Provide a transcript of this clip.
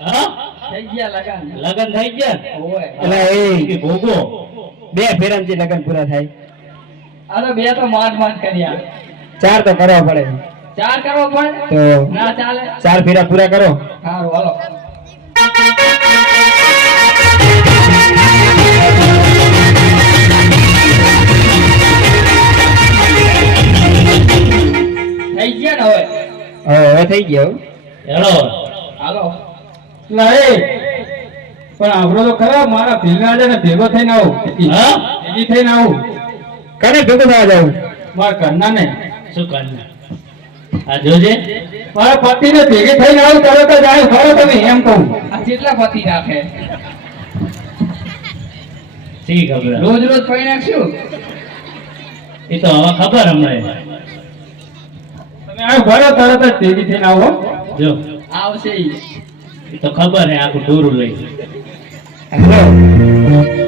હા થઈ ગયા લગન. લગન થઈ ગયા ઓય. એટલે કે ભોગો બે ફેરામથી લગન પૂરા થાય. અરે બે તો માંડ કર્યા. 4 તો કરવા પડે. 4 કરવો પડે તો ના ચાલે. 4 ફેરા પૂરા કરો. સારું હાલો. થઈ ગયા ને હવે હવે થઈ ગયો. હેલો હાલો. નહીં પણ આપણો તો ખરા મારા ભીલના છે ને ભેગો થઈને આવું હા ભેગી થઈને આવું કને ભેગું થવા જાવ? મારા ઘરના ને શું કરના આ જોજે મારા પતિને ભેગી થઈને આવું તરત જ આવ્યું ખરો તમે એમ કહું આ કેટલા પતિ રાખે? શી ખબર રોજ રોજ પડી નાખશું. એ તો હવે ખબર હમણાં તમે આવ્યું ખરો તરત જ ભેગી થઈને આવો જો આવશે ઈ. એ તો ખબર હે આખું દોરું લઈ હાલો.